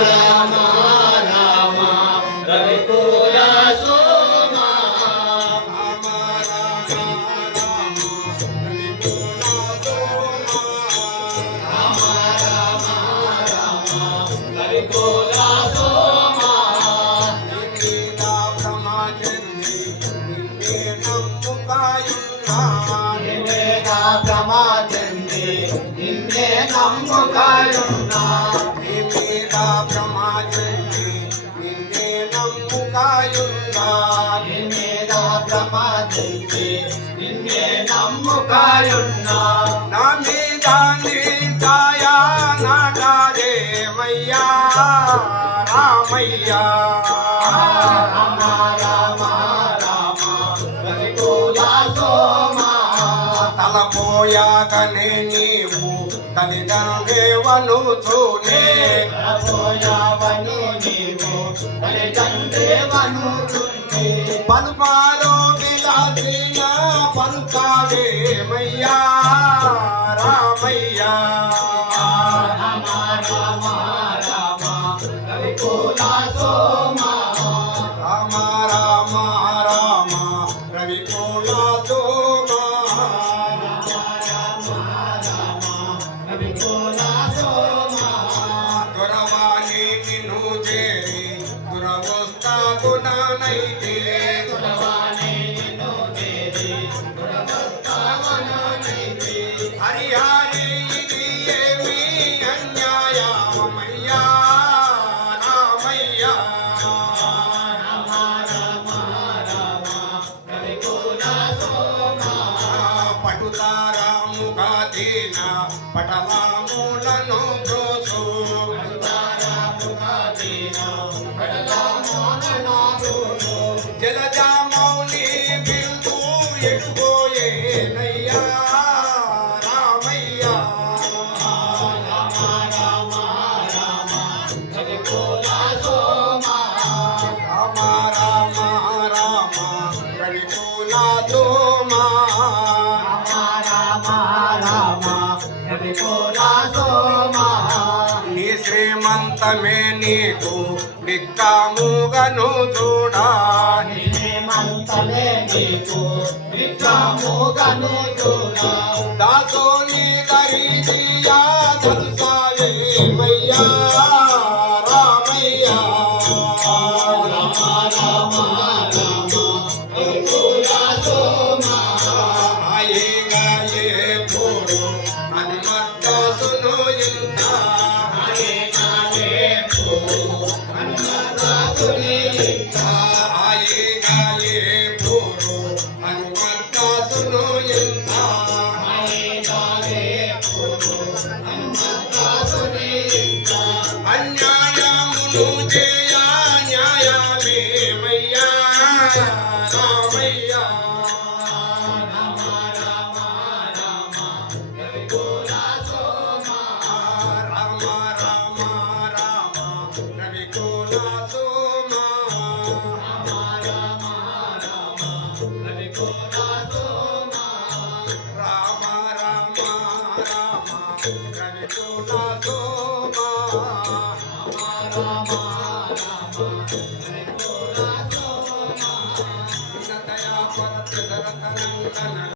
రామ రామ రవికుల సోమ రామ రామ రామ రవికుల సోమ రామ రామ రామ రవికుల సోమ నిన్నేన బ్రహ్మచంద్రి నిన్నే నమ్ముకాయున్నా నిన్నేగా బ్రహ్మచంద్రి నిన్నే నమ్ముకాయున్నా నిన్నేన బ్రహ్మచంద్రి నిన్నే నమ్ముకాయున్నా నిన్నేగా బ్రహ్మచంద్రి నిన్నే నమ్ముకాయున్నా నా మీద నీ ఛాయా నాటాదేమయ్యా రామయ్యా రామ రామ రామ రవికుల సోమ తలపోయాకనే నీవు తల్లిదండ్రులనుచూనే పోయావను నీవు తల్లిదండ్రులనుచుంటే పలుమారో విలాసిన పలుకావేమయ్యా రామయ్యా రామ రామ రామ రవికుల సోమ రామ రామ రామ రవికుల సోమ రవికుల సోమ దొరవాణి నిన్ను చేరి దురవస్థకునైతే దురవాణి నిన్ను చేరి దురవస్థకునైతే హరి హరి ఇది ఏమి అన్యాయమయ్యా రామయ్యా రామ రామ రామ రవికుల సోమ పటుతారాముఖాదీన పటలాములను బ్రోసు జలజామౌని బిరుదు ఎటుపోయేనయ్యా రామయ్యా రామ రామ రామ రవికుల సోమ నీ శ్రీమంతమే నీకు బిక్కాముగను చూడా దాసోని దరిదియా